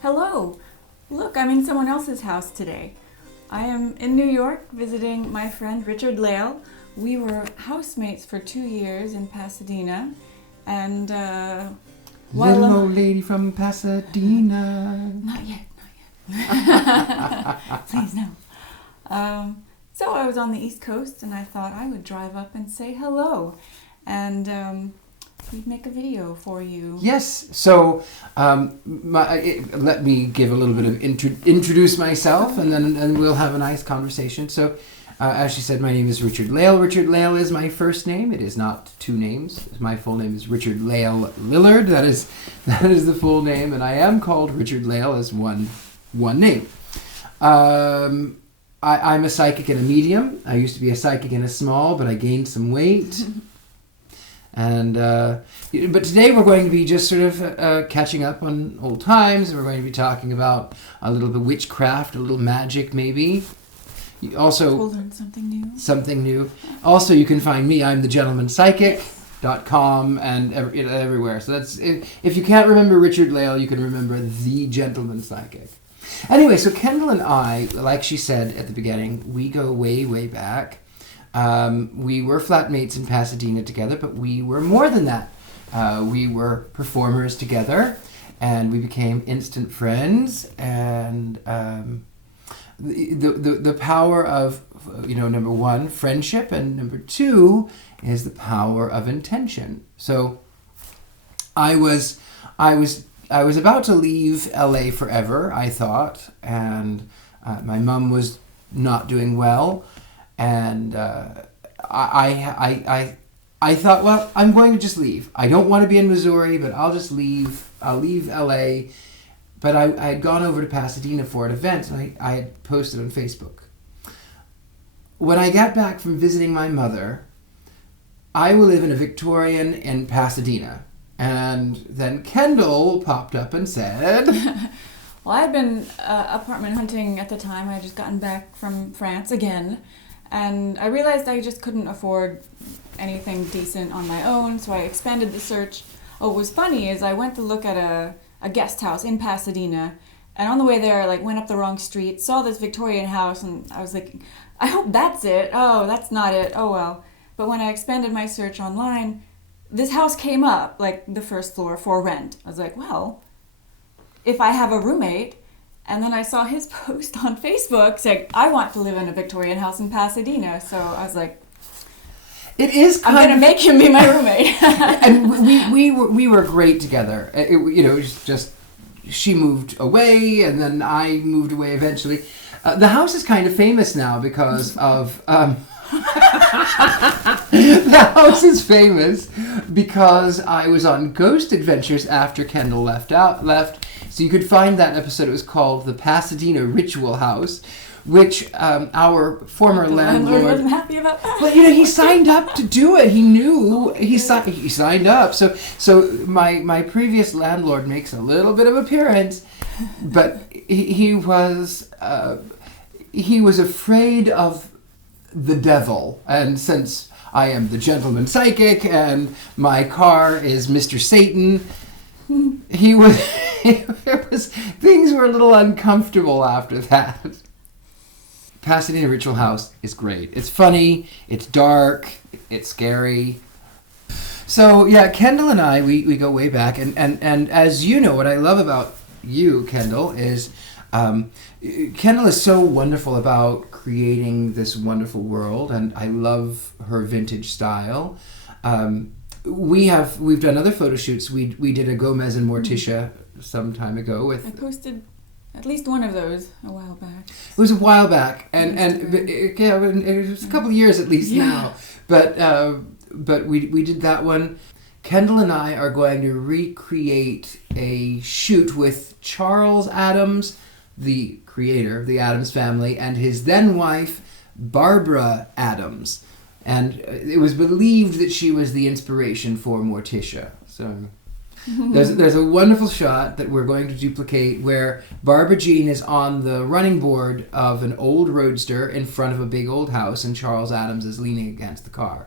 Hello! Look, I'm in someone else's house today. I am in New York visiting my friend Richard-Lael. We were housemates for 2 years in Pasadena, and Little old lady from Pasadena. Not yet. Please, no. So I was on the East Coast, and I thought I would drive up and say hello, and we'd make a video for you. Yes, so let me give a little bit of introduce myself, and then we'll have a nice conversation. So, as she said, my name is Richard-Lael. Richard-Lael is my first name. It is not two names. My full name is Richard-Lael Lillard. That is the full name, and I am called Richard-Lael as one name. I'm a psychic and a medium. I used to be a psychic and a small, but I gained some weight. And but today we're going to be just sort of catching up on old times, and we're going to be talking about a little bit of witchcraft, a little magic maybe. Also, We'll learn something new. Something new. Also, you can find me. I'm thegentlemanpsychic.com and everywhere. So that's if you can't remember Richard-Lael, you can remember The Gentleman Psychic. Anyway, so Kendall and I, like she said at the beginning, we go way, way back. We were flatmates in Pasadena together, but we were more than that. We were performers together, and we became instant friends. And the power of, number one, friendship, and number two is the power of intention. So I was about to leave LA forever, I thought, and my mom was not doing well. And I thought, well, I'm going to just leave. I don't want to be in Missouri, but I'll just leave. I'll leave LA. But I had gone over to Pasadena for an event, and I had posted on Facebook. When I got back from visiting my mother, I will live in a Victorian in Pasadena. And then Kendall popped up and said... Well, I had been apartment hunting at the time. I had just gotten back from France again. And I realized I just couldn't afford anything decent on my own, so I expanded the search. What was funny is I went to look at a guest house in Pasadena, and on the way there, went up the wrong street, saw this Victorian house, and I was like, I hope that's it. Oh, that's not it. Oh, well. But when I expanded my search online, this house came up, the first floor for rent. I was like, well, if I have a roommate... And then I saw his post on Facebook saying, I want to live in a Victorian house in Pasadena. So I was like, it is I'm going to make him be my roommate. And we were great together. It was just, she moved away, and then I moved away eventually. The house is kind of famous now because of... The house is famous because I was on Ghost Adventures after Kendall left. So you could find that episode. It was called The Pasadena Ritual House, which our former landlord wasn't happy about that. Well, he signed up to do it. He knew he signed up. So my previous landlord makes a little bit of appearance, but he was afraid of the devil, and since I am the gentleman psychic and my car is Mr. Satan, things were a little uncomfortable after that. Pasadena Ritual House is great. It's funny, it's dark, it's scary. So yeah, Kendall and I, we go way back, and as you know, what I love about you, Kendall, is Kendall is so wonderful about creating this wonderful world, and I love her vintage style. We've done other photo shoots. We did a Gomez and Morticia some time ago with. I posted at least one of those a while back. It was a while back, and it was a couple of years at least now. But we did that one. Kendall and I are going to recreate a shoot with Charles Addams, the creator of the Addams Family, and his then wife, Barbara Addams. And it was believed that she was the inspiration for Morticia. So there's a wonderful shot that we're going to duplicate where Barbara Jean is on the running board of an old roadster in front of a big old house, and Charles Addams is leaning against the car.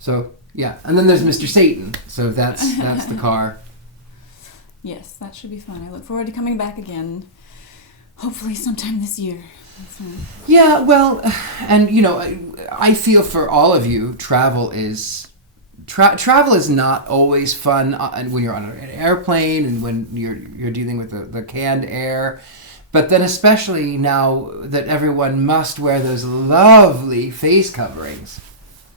So, yeah. And then there's Mr. Satan. So that's the car. Yes, that should be fun. I look forward to coming back again. Hopefully sometime this year. Yeah, well, and I feel for all of you, travel is not always fun when you're on an airplane and when you're dealing with the canned air. But then especially now that everyone must wear those lovely face coverings.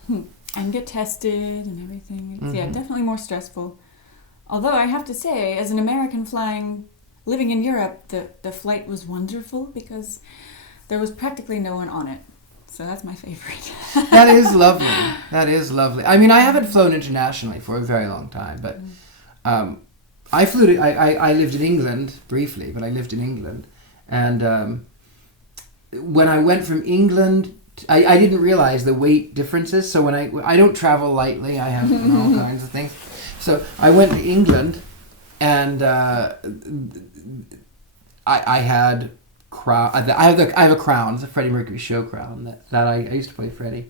And get tested and everything. It's, definitely more stressful. Although I have to say, as an American living in Europe, the flight was wonderful because there was practically no one on it. So that's my favorite. That is lovely. That is lovely. I mean, I haven't flown internationally for a very long time, but I lived in England briefly, but I lived in England. And when I went from England, I didn't realize the weight differences. So when I don't travel lightly, I have all kinds of things. So I went to England, and I had crown. I have a crown. It's a Freddie Mercury show crown that I used to play Freddie,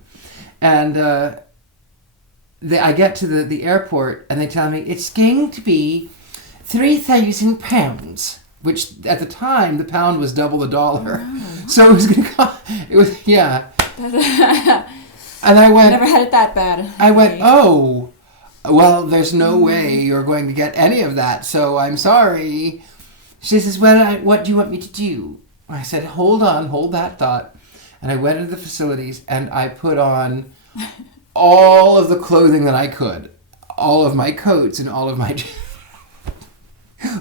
and I get to the airport and they tell me it's going to be £3,000, which at the time the pound was double the dollar, so it was going to cost. It was and I went. Never had it that bad. I went, oh, well, there's no way you're going to get any of that, so I'm sorry. She says, well, what do you want me to do? I said, hold on, hold that thought. And I went into the facilities and I put on all of the clothing that I could. All of my coats and all of my...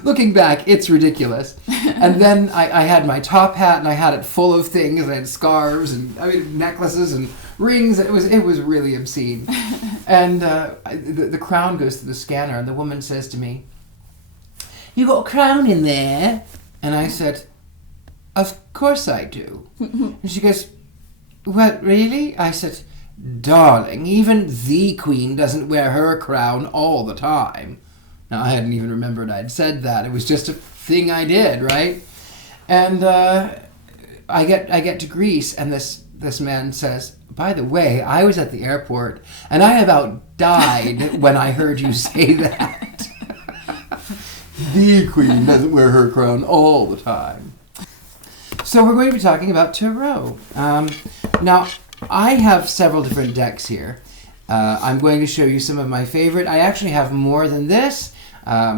Looking back, it's ridiculous. And then I had my top hat and I had it full of things. I had scarves and necklaces and rings. It was really obscene. And the crown goes to the scanner and the woman says to me, you got a crown in there? And I said, of course I do. And she goes, what, really? I said, darling, even the Queen doesn't wear her crown all the time. Now, I hadn't even remembered I'd said that. It was just a thing I did, right? And I get to Greece, and this man says, by the way, I was at the airport, and I about died when I heard you say that. The Queen doesn't wear her crown all the time. So we're going to be talking about tarot. Now, I have several different decks here. I'm going to show you some of my favorite. I actually have more than this.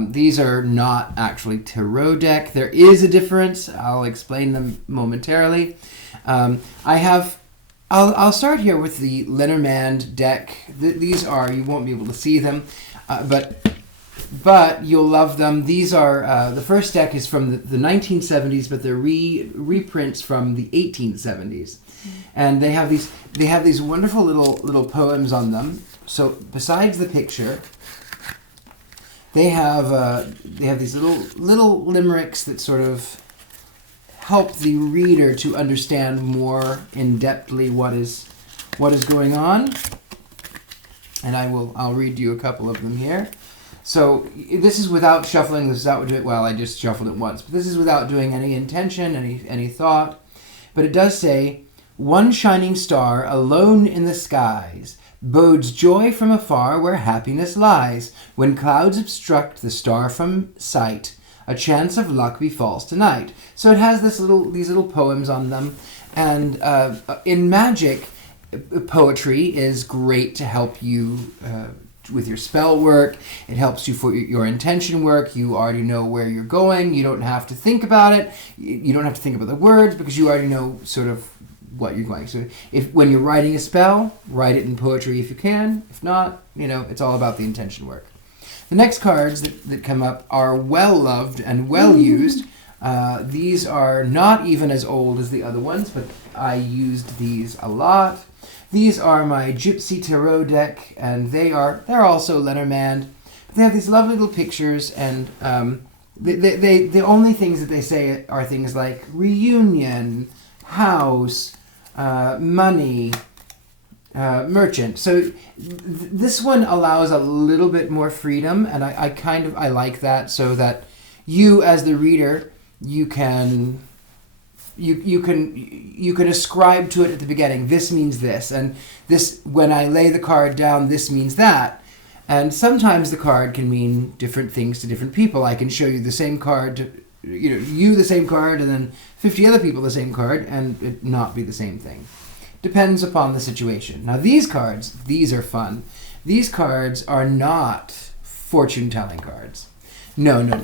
These are not actually tarot deck. There is a difference. I'll explain them momentarily. I'll start here with the Lenormand deck. These are, you won't be able to see them, but you'll love them. These are, the first deck is from the 1970s, but they're reprints from the 1870s. And they have these wonderful little poems on them. So besides the picture, they have these little limericks that sort of help the reader to understand more in-depthly what is going on. And I'll read you a couple of them here. So this is without shuffling. This is without doing, well, I just shuffled it once. But this is without doing any intention, any thought. But it does say, one shining star alone in the skies bodes joy from afar where happiness lies. When clouds obstruct the star from sight, a chance of luck befalls tonight. So it has these little poems on them. And in magic, poetry is great to help you with your spell work. It helps you for your intention work. You already know where you're going. You don't have to think about it. You don't have to think about the words because you already know sort of what you're going. So when you're writing a spell, write it in poetry if you can. If not, it's all about the intention work. The next cards that come up are well loved and well used. These are not even as old as the other ones, but I used these a lot. These are my Gypsy Tarot deck, and they're also Lenormand. They have these lovely little pictures, and the only things that they say are things like reunion, house, money, merchant. So this one allows a little bit more freedom, and I like that, so that you as the reader, you can ascribe to it at the beginning. This means this, and this, when I lay the card down, this means that. And sometimes the card can mean different things to different people. I can show you the same card to, you the same card, and then 50 other people the same card, and it not be the same thing. Depends upon the situation. Now these cards, these are fun. These cards are not fortune-telling cards. No.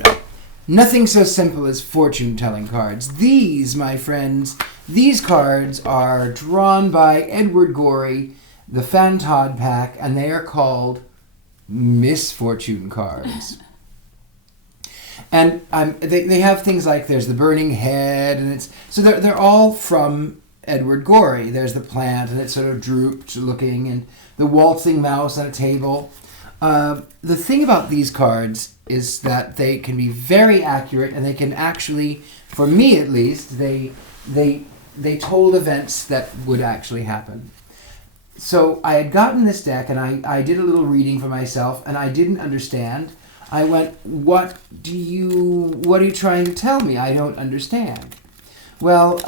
Nothing so simple as fortune-telling cards. These, my friends, these cards are drawn by Edward Gorey, the Fantod pack, and they are called misfortune cards. And they have things like there's the burning head, and they're all from Edward Gorey. There's the plant, and it's sort of drooped looking, and the waltzing mouse on a table. The thing about these cards is that they can be very accurate, and they can actually, for me at least, they told events that would actually happen. So I had gotten this deck, and I did a little reading for myself, and I didn't understand. I went, what are you trying to tell me? I don't understand. Well,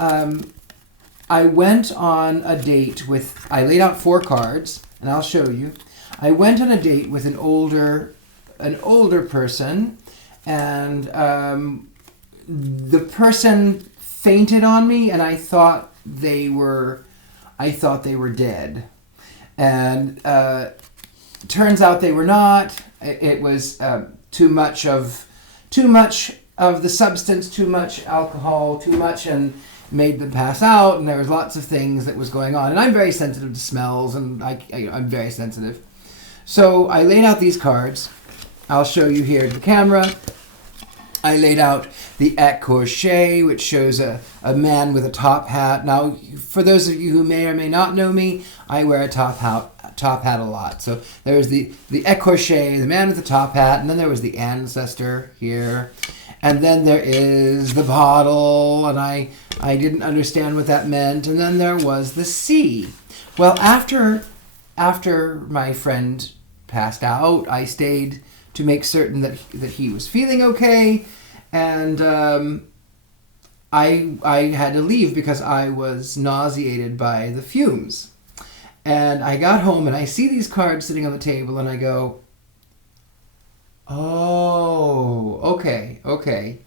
I went on a date I laid out 4 cards, and I'll show you. I went on a date with an older person, and the person fainted on me, and I thought they were dead. And turns out they were not. It was too much of the substance, too much alcohol, too much, and made them pass out. And there was lots of things that was going on. And I'm very sensitive to smells, and I'm very sensitive. So I laid out these cards. I'll show you here to the camera. I laid out the écorché, which shows a man with a top hat. Now, for those of you who may or may not know me, I wear a top hat a lot. So there's the écorché, the man with the top hat, and then there was the ancestor here. And then there is the bottle, and I didn't understand what that meant. And then there was the sea. Well, after my friend passed out, I stayed to make certain that he was feeling okay, and I had to leave because I was nauseated by the fumes. And I got home, and I see these cards sitting on the table, and I go, oh, okay.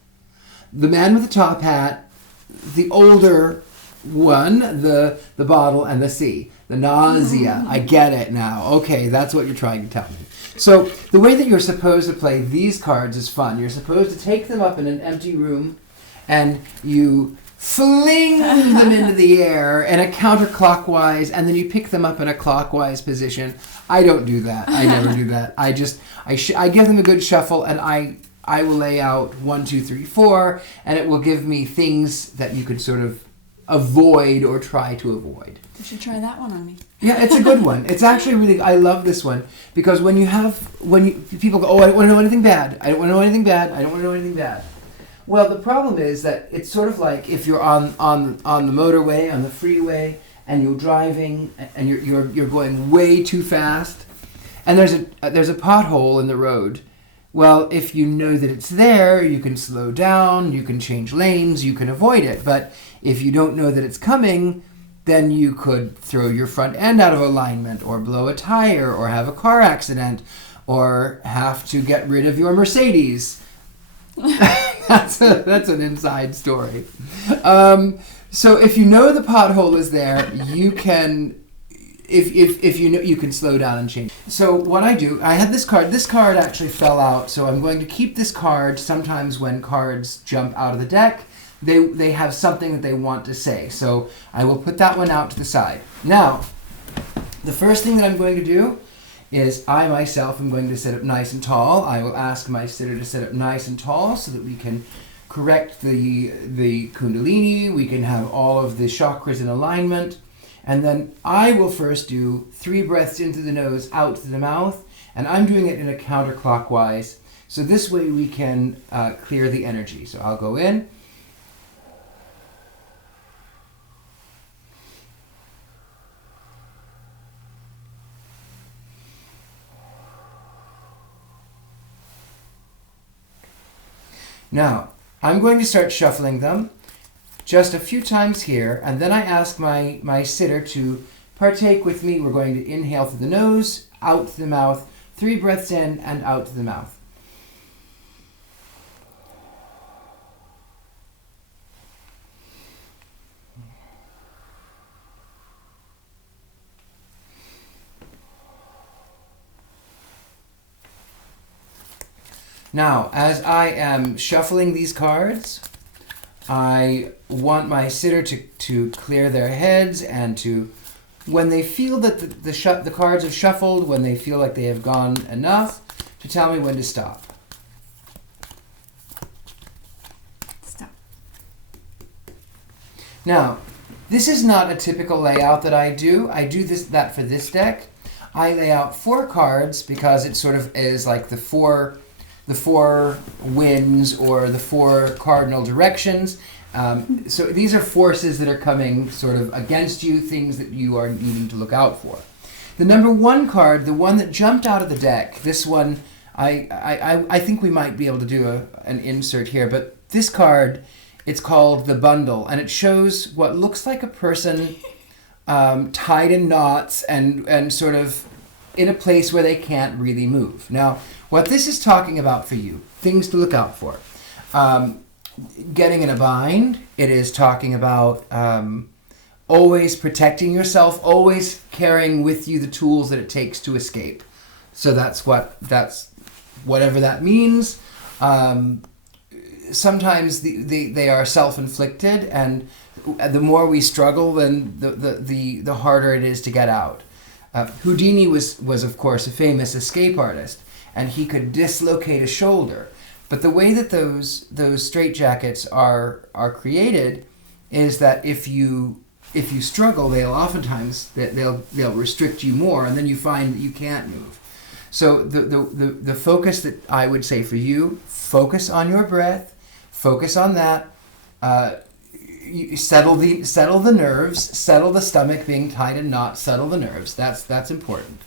The man with the top hat, the older one, the bottle, and the sea. The nausea. I get it now. Okay, that's what you're trying to tell me. So the way that you're supposed to play these cards is fun. You're supposed to take them up in an empty room, and you fling them into the air in a counterclockwise, and then you pick them up in a clockwise position. I don't do that. I never do that. I give them a good shuffle, and I will lay out 1, 2, 3, 4, and it will give me things that you could sort of avoid or try to avoid. You should try that one on me. Yeah, it's a good one. It's actually really, I love this one, because when people go, oh, I don't want to know anything bad. I don't want to know anything bad. I don't want to know anything bad. Well, the problem is that it's sort of like if you're on the motorway, on the freeway, and you're driving, and you're going way too fast, and there's a pothole in the road. Well, if you know that it's there, you can slow down, you can change lanes, you can avoid it. But if you don't know that it's coming, then you could throw your front end out of alignment, or blow a tire, or have a car accident, or have to get rid of your Mercedes. That's an inside story. So if you know the pothole is there, you can, if you know, you can slow down and change. So what I do, I had this card. This card actually fell out, so I'm going to keep this card. Sometimes when cards jump out of the deck, they have something that they want to say. So I will put that one out to the side. Now, the first thing that I'm going to do is I myself am going to sit up nice and tall. I will ask my sitter to sit up nice and tall so that we can correct the kundalini. We can have all of the chakras in alignment. And then I will first do 3 breaths into the nose, out to the mouth. And I'm doing it in a counterclockwise. So this way we can clear the energy. So I'll go in. Now, I'm going to start shuffling them just a few times here, and then I ask my sitter to partake with me. We're going to inhale through the nose, out through the mouth 3 breaths in and out to the mouth. Now, as I am shuffling these cards, I want my sitter to clear their heads and to, when they feel that the cards have shuffled, when they feel like they have gone enough, to tell me when to stop. Stop. Now, this is not a typical layout that I do. I do that for this deck. I lay out 4 cards because it sort of is like the four winds or the 4 cardinal directions. So these are forces that are coming sort of against you, things that you are needing to look out for. The number 1 card, the one that jumped out of the deck, this one, I think we might be able to do an insert here, but this card, it's called the bundle, and it shows what looks like a person tied in knots and sort of in a place where they can't really move. Now, what this is talking about for you, things to look out for. Getting in a bind, it is talking about always protecting yourself, always carrying with you the tools that it takes to escape. So that's whatever that means. Sometimes they are self-inflicted, and the more we struggle, then the harder it is to get out. Houdini was of course a famous escape artist, and he could dislocate a shoulder. But the way that those straitjackets are created is that if you struggle, they'll restrict you more, and then you find that you can't move. So the focus that I would say for you, focus on your breath, focus on that. You settle the nerves, settle the stomach being tied in knots, settle the nerves. That's important.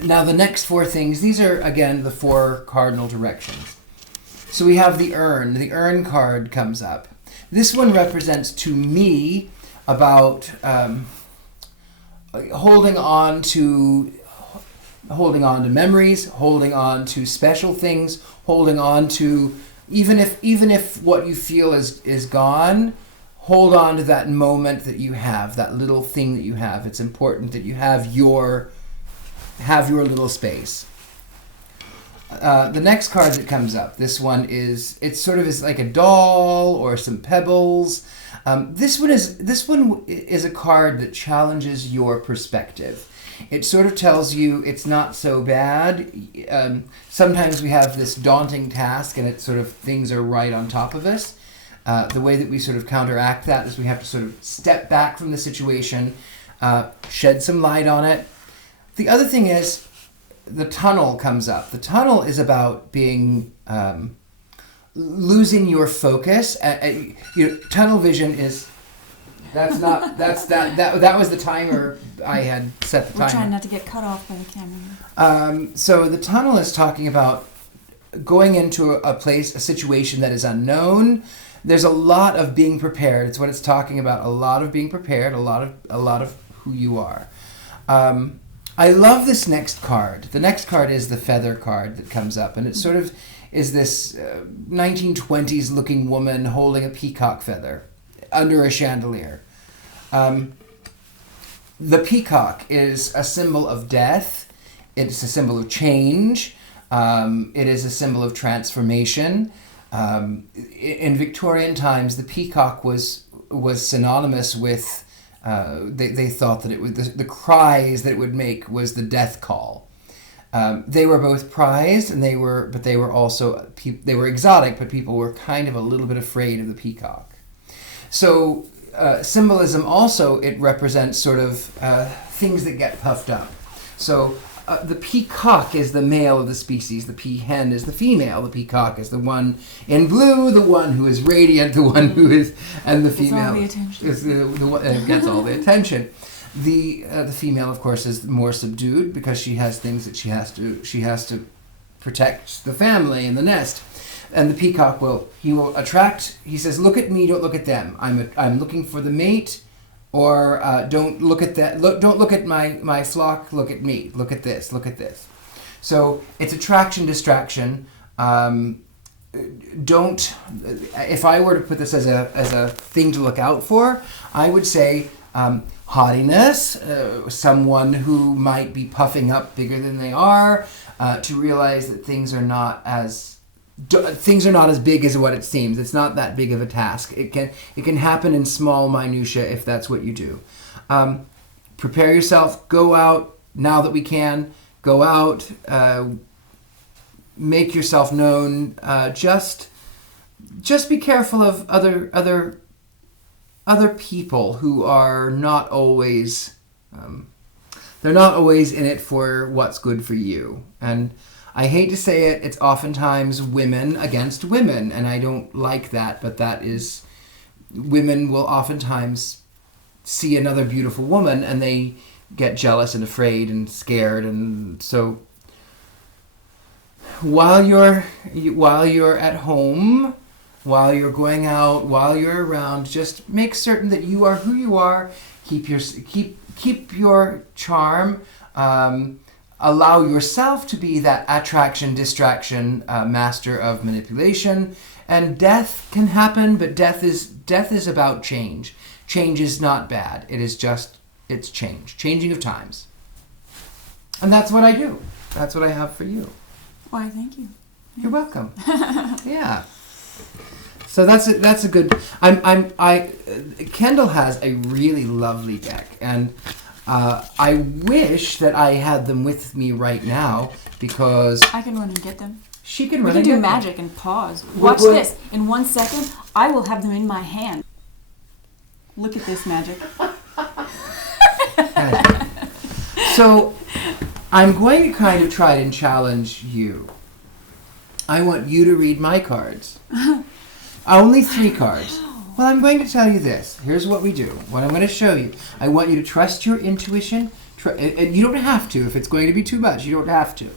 Now the next 4 things, these are again the 4 cardinal directions. So we have the urn. The urn card comes up. This one represents to me about holding on to memories, holding on to special things, holding on to even if what you feel is gone, hold on to that moment that you have, that little thing that you have. It's important that you have your little space. The next card that comes up, this one is like a doll or some pebbles. This one is a card that challenges your perspective. It sort of tells you it's not so bad. Sometimes we have this daunting task, and it's sort of things are right on top of us. The way that we sort of counteract that is we have to sort of step back from the situation, shed some light on it. The other thing is the tunnel comes up. The tunnel is about being losing your focus. Tunnel vision is that was the timer I had set the timer. We're trying not to get cut off by the camera. So the tunnel is talking about going into a situation that is unknown. There's a lot of being prepared. It's what it's talking about. A lot of being prepared. A lot of who you are. I love this next card. The next card is the feather card that comes up, and it sort of is this 1920s looking woman holding a peacock feather under a chandelier. The peacock is a symbol of death. It's a symbol of change. It is a symbol of transformation. In Victorian times, the peacock was synonymous with they thought that it was the cries that it would make was the death call. They were both prized, and they were exotic, but people were kind of a little bit afraid of the peacock. So symbolism also, it represents sort of things that get puffed up. So the peacock is the male of the species. The peahen is the female. The peacock is the one in blue, the one who is radiant, the one who is, and the female is the one that gets all the attention. The female, of course, is more subdued because she has things that she has to protect the family and the nest. And the peacock will attract. He says, "Look at me, don't look at them. I'm looking for the mate. Or don't look at that. Don't look at my flock. Look at me. Look at this. Look at this. So it's attraction, distraction. Don't. If I were to put this as a thing to look out for, I would say haughtiness. Someone who might be puffing up bigger than they are. To realize that things are not as big as what it seems. It's not that big of a task. It can happen in small minutia if that's what you do. Prepare yourself. Go out now that we can. Go out. Make yourself known. Just be careful of other people who are not always. They're not always in it for what's good for you. And I hate to say it, it's oftentimes women against women, and I don't like that, but that is, women will oftentimes see another beautiful woman and they get jealous and afraid and scared, and so while you're at home, while you're going out, while you're around, just make certain that you are who you are. Keep your charm. Allow yourself to be that attraction, distraction, master of manipulation. And death can happen, but death is about change. Change is not bad. It's change. Changing of times. And that's what I do. That's what I have for you. Why, thank you. You're welcome. Yeah. So that's a good. Kendall has a really lovely deck, and I wish that I had them with me right now because I can run and get them. She can run. We can do magic and pause. Watch this. In 1 second, I will have them in my hand. Look at this magic. So I'm going to kind of try and challenge you. I want you to read my cards. Only 3 cards. Well, I'm going to tell you this. Here's what we do. What I'm going to show you. I want you to trust your intuition. And you don't have to. If it's going to be too much, you don't have to.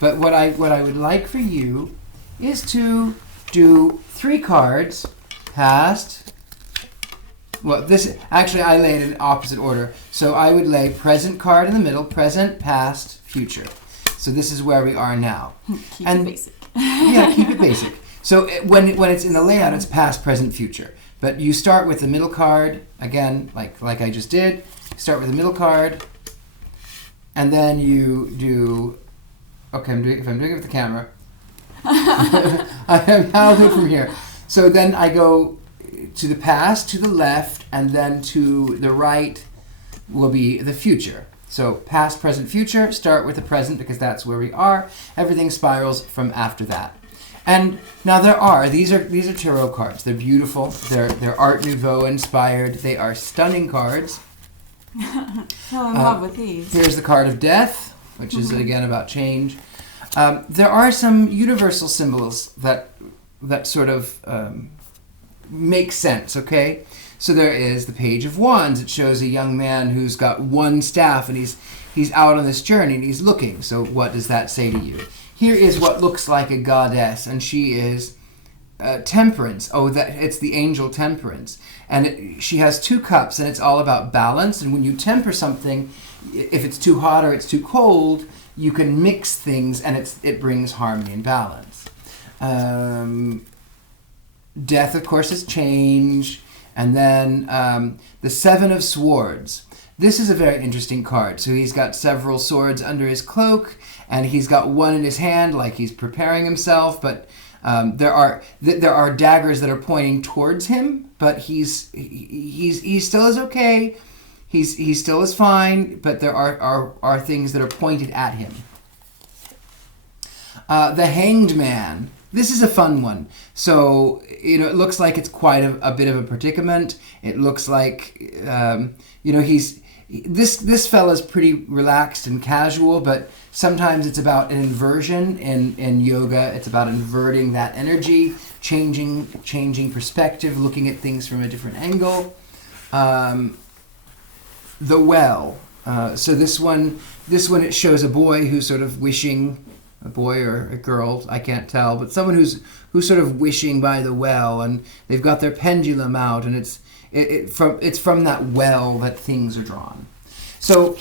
But what I would like for you is to do 3 cards. Past. Well, actually I laid it in opposite order. So I would lay present card in the middle. Present, past, future. So this is where we are now. Keep it basic. Yeah, keep it basic. So when it's in the layout, it's past, present, future. But you start with the middle card, again, like I just did. Start with the middle card, and then you do, okay, if I'm doing it with the camera, I'll do it from here. So then I go to the past, to the left, and then to the right will be the future. So past, present, future, start with the present because that's where we are. Everything spirals from after that. And now these are tarot cards. They're beautiful. They're Art Nouveau inspired. They are stunning cards. Fell in love with these. Here's the card of death, which is again about change. There are some universal symbols that sort of make sense. Okay, so there is the Page of Wands. It shows a young man who's got one staff and he's out on this journey and he's looking. So what does that say to you? Here is what looks like a goddess, and she is Temperance. Oh, it's the angel Temperance. And she has 2 cups, and it's all about balance. And when you temper something, if it's too hot or it's too cold, you can mix things, and it brings harmony and balance. Death, of course, is change. And then the 7 of Swords. This is a very interesting card. So he's got several swords under his cloak, and he's got one in his hand, like he's preparing himself. But there are daggers that are pointing towards him, but he still is okay. He still is fine, but there are things that are pointed at him. The Hanged Man. This is a fun one. So it looks like it's quite a bit of a predicament. It looks like this fella's pretty relaxed and casual, but sometimes it's about an inversion in yoga. It's about inverting that energy, changing perspective, looking at things from a different angle. The Well. So this one it shows a boy who's sort of wishing, a boy or a girl, I can't tell, but someone who's sort of wishing by the well, and they've got their pendulum out, and it's it's from that well that things are drawn. So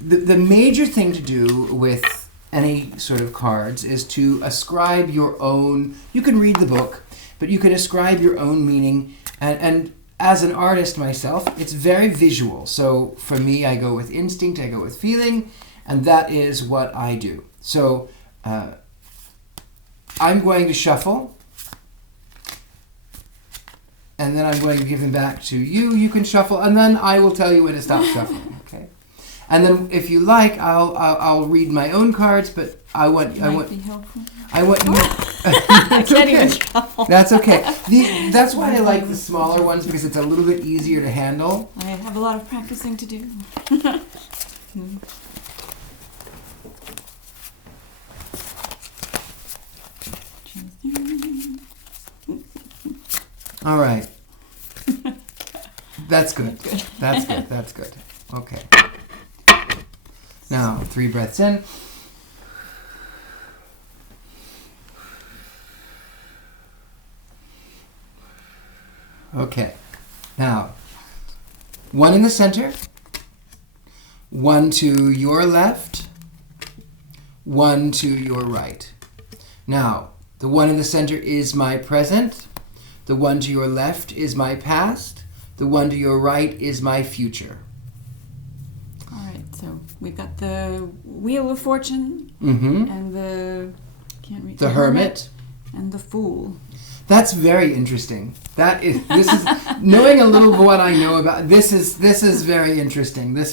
the major thing to do with any sort of cards is to ascribe your own. You can read the book, but you can ascribe your own meaning. And as an artist myself, it's very visual. So for me, I go with instinct, I go with feeling, and that is what I do. So I'm going to shuffle, and then I'm going to give them back to you. You can shuffle, and then I will tell you when to stop shuffling. Okay. And then, if you like, I'll read my own cards, but I want you. I can't even shuffle. That's okay. That's why I like the smaller ones, because it's a little bit easier to handle. I have a lot of practicing to do. All right. That's good. That's good. That's good. Okay. Now, 3 breaths in. Okay. Now, 1 in the center, 1 to your left, 1 to your right. Now, the 1 in the center is my present. The 1 to your left is my past. The 1 to your right is my future. All right, so we've got the Wheel of Fortune and the Hermit and the Fool. That's very interesting. This is knowing a little of what I know about this is very interesting. It's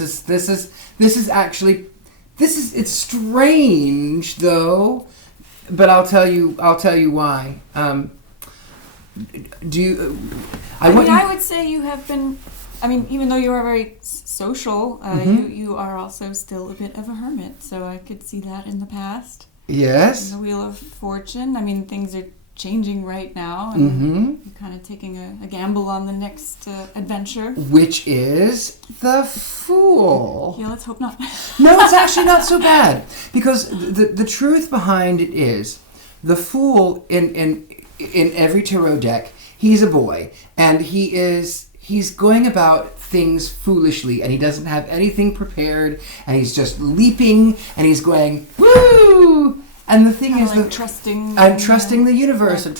strange though, but I'll tell you why. I would say you have been. I mean, even though you are very social, you are also still a bit of a hermit. So I could see that in the past. Yes. In the Wheel of Fortune. I mean, things are changing right now, and you're kind of taking a gamble on the next adventure. Which is the Fool. Yeah, let's hope not. No, it's actually not so bad, because the truth behind it is the Fool in every tarot deck, he's a boy, and he's going about things foolishly, and he doesn't have anything prepared, and he's just leaping, and he's going woo. And the thing is, I'm trusting the universe, and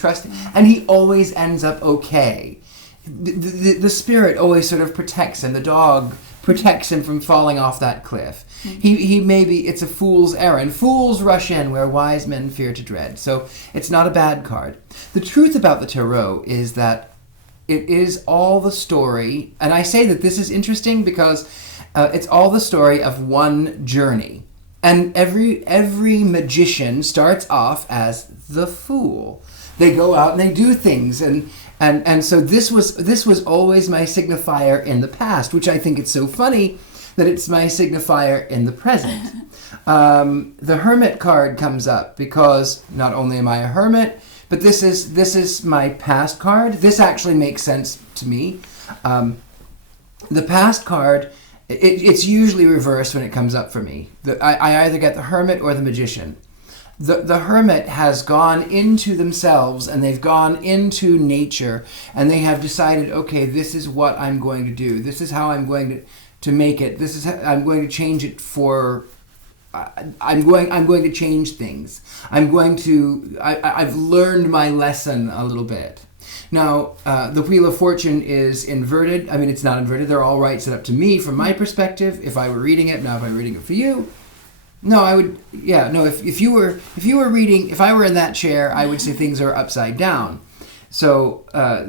he always ends up okay. The spirit always sort of protects him. The dog protects him from falling off that cliff. He maybe it's a fool's errand. Fools rush in where wise men fear to tread. So it's not a bad card. The truth about the tarot is that it is all the story, and I say that this is interesting because it's all the story of one journey. And every magician starts off as the Fool. They go out and they do things, and so this was always my signifier in the past, which I think it's so funny that it's my signifier in the present. The Hermit card comes up because not only am I a hermit, but this is my past card. This actually makes sense to me. The past card. It's usually reversed when it comes up for me. I either get the Hermit or the Magician. The Hermit has gone into themselves, and they've gone into nature, and they have decided, okay, this is what I'm going to do. This is how I'm going to make it. This is how I'm going to change it for. I'm going to change things. I've learned my lesson a little bit. Now, the Wheel of Fortune is inverted. I mean, it's not inverted. They're all right set up to me from my perspective. If I were reading it, now if I'm reading it for you, no, I would. Yeah, no. If you were reading, if I were in that chair, I would say things are upside down. So I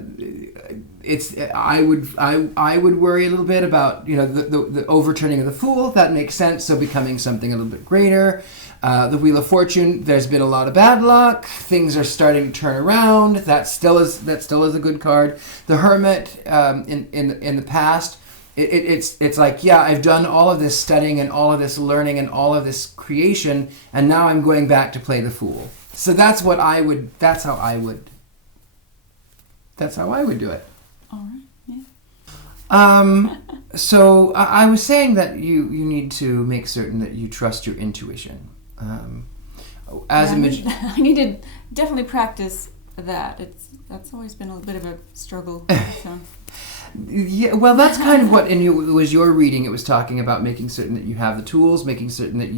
would worry a little bit about the overturning of the Fool. That makes sense. So becoming something a little bit greater. The Wheel of Fortune, there's been a lot of bad luck. Things are starting to turn around. That still is a good card. The Hermit, in the past, it's like, yeah, I've done all of this studying and all of this learning and all of this creation, and now I'm going back to play the Fool. So that's how I would do it. All right. Yeah. So I was saying that you need to make certain that you trust your intuition. I need to definitely practice that. That's always been a bit of a struggle. So. Yeah, well, that's kind of what, it was your reading. It was talking about making certain that you have the tools, making certain that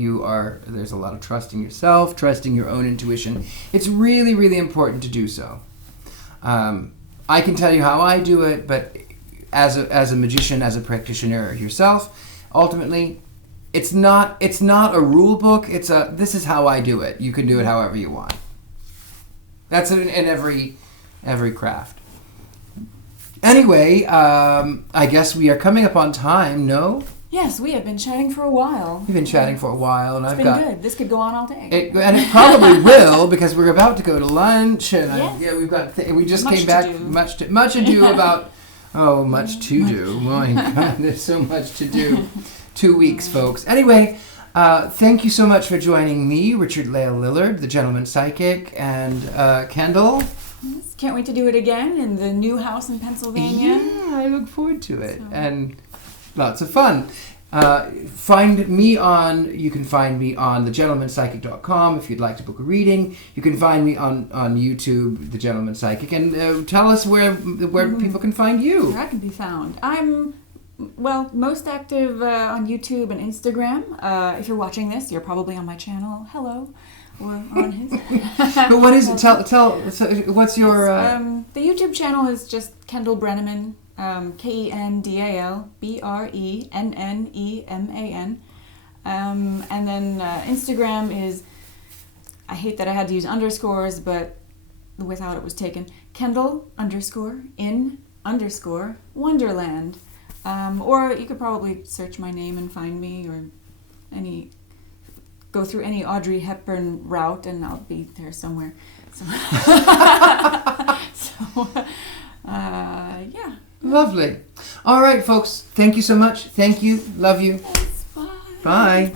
there's a lot of trust in yourself, trusting your own intuition. It's really, really important to do so. I can tell you how I do it, but as a magician, as a practitioner yourself, ultimately, it's not a rule book. This is how I do it. You can do it however you want. That's in every craft. Anyway, I guess we are coming up on time, no? Yes, we have been chatting for a while. We've been chatting for a while, and It's been good. This could go on all day. And it probably will, because we're about to go to lunch, and Yes. we've got. We just Much came back. to do. Much ado about. Oh, much to do. My God, there's so much to do. 2 weeks, folks. Anyway, thank you so much for joining me, Richard-Lael Lillard, the Gentleman Psychic, and Kendall. Yes, can't wait to do it again in the new house in Pennsylvania. Yeah, I look forward to it. And lots of fun. You can find me on thegentlemanpsychic.com if you'd like to book a reading. You can find me on YouTube, The Gentleman Psychic. And tell us where people can find you. Where I can be found. I'm, most active on YouTube and Instagram. If you're watching this, you're probably on my channel. Hello. Or on his. But what is it? Tell. What's your? The YouTube channel is just Kendall Brenneman, Kendal Brenneman, and then Instagram is. I hate that I had to use underscores, but without it was taken. Kendall_in_Wonderland, or you could probably search my name and find me, or go through any Audrey Hepburn route, and I'll be there somewhere. So, yeah. Lovely. All right, folks. Thank you so much. Thank you. Love you. Thanks, bye. Bye.